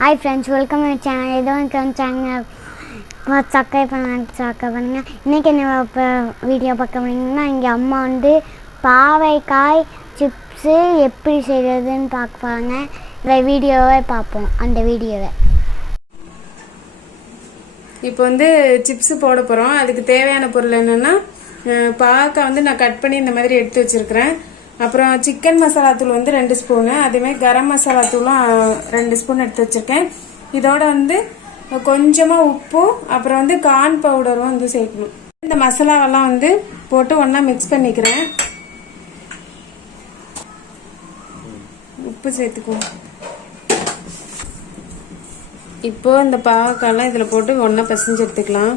Hi friends welcome my channel ஏதோ எனக்கு channel subscribe பண்ண சப்ஸ்கிரைப் பண்ணுங்க. இன்றைக்கி என்ன இப்போ வீடியோ பார்க்க முடியுங்கன்னா இங்கே அம்மா வந்து பாவைக்காய் சிப்ஸு எப்படி செய்கிறதுன்னு பார்ப்பாங்க இந்த வீடியோவை பார்ப்போம். அந்த வீடியோவை. இப்போ வந்து சிப்ஸு போட போகிறோம் அதுக்கு தேவையான பொருள் என்னென்னா பாக்காய் வந்து நான் கட் பண்ணி இந்த மாதிரி எடுத்து வச்சிருக்கிறேன். அப்புறம் சிக்கன் மசாலா தூள் வந்து ரெண்டு ஸ்பூனு அதேமாதிரி கரம் மசாலா தூளும் ரெண்டு ஸ்பூன் எடுத்து வச்சிருக்கேன். இதோட வந்து கொஞ்சமாக உப்பும் அப்புறம் வந்து கார்ன் பவுடரும் வந்து சேர்க்கணும். இந்த மசாலாவெல்லாம் வந்து போட்டு ஒன்றா மிக்ஸ் பண்ணிக்கிறேன். உப்பு சேர்த்துக்குவோம் இப்போ இந்த பாவக்காயெல்லாம் இதில் போட்டு ஒன்றா பசஞ்சு எடுத்துக்கலாம்.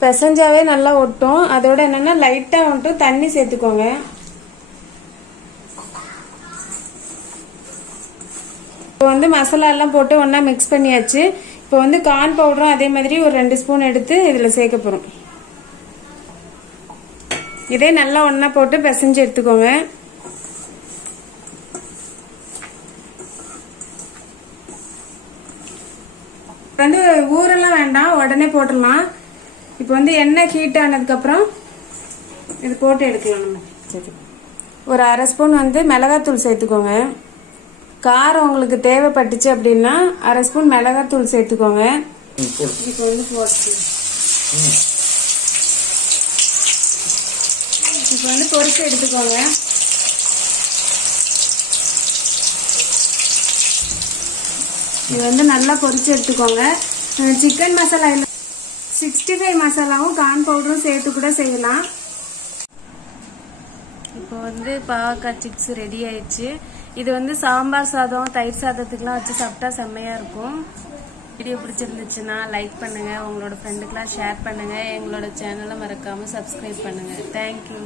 பிசைஞ்சாவே நல்லா ஒட்டும். அதோட என்னென்னா லைட்டாக மட்டும் தண்ணி சேர்த்துக்கோங்க. இப்போ வந்து மசாலாலாம் போட்டு ஒன்றா மிக்ஸ் பண்ணியாச்சு. இப்போ வந்து கார்ன் பவுடரும் அதே மாதிரி ஒரு ரெண்டு ஸ்பூன் எடுத்து இதில் சேர்க்க போகிறோம் இதே நல்லா ஒன்றா போட்டு பிசைஞ்சு எடுத்துக்கோங்க. வந்து ஊரெல்லாம் வேண்டாம். உடனே போட்டுடலாம். இப்போ வந்து எண்ணெய் ஹீட் ஆனதுக்கப்புறம் இது போட்டு எடுக்கலாம் நம்ம. சரி. ஒரு அரை ஸ்பூன் வந்து மிளகாத்தூள் சேர்த்துக்கோங்க. காரம் உங்களுக்கு தேவைப்பட்டுச்சு அப்படின்னா அரை ஸ்பூன் மிளகாத்தூள் சேர்த்துக்கோங்க. இப்போ வந்து போட்டு. இப்போ வந்து பொரிச்சு எடுத்துக்கோங்க. இது வந்து நல்லா பொரிச்சு எடுத்துக்கோங்க. சிக்கன் மசாலா சிக்ஸ்டி ஃபைவ் மசாலாவும் கார்ன் பவுடரும் சேர்த்து கூட செய்யலாம். இப்போ வந்து பாவக்காய் சிப்ஸ் ரெடி ஆயிடுச்சு. இது வந்து சாம்பார் சாதம் தயிர் சாதத்துக்குலாம் வச்சு சாப்பிட்டா செம்மையாக இருக்கும். வீடியோ பிடிச்சிருந்துச்சுன்னா லைக் பண்ணுங்கள் உங்களோட ஃப்ரெண்டுக்கெலாம் ஷேர் பண்ணுங்கள் எங்களோட சேனலை மறக்காமல் சப்ஸ்கிரைப் பண்ணுங்கள் தேங்க்யூ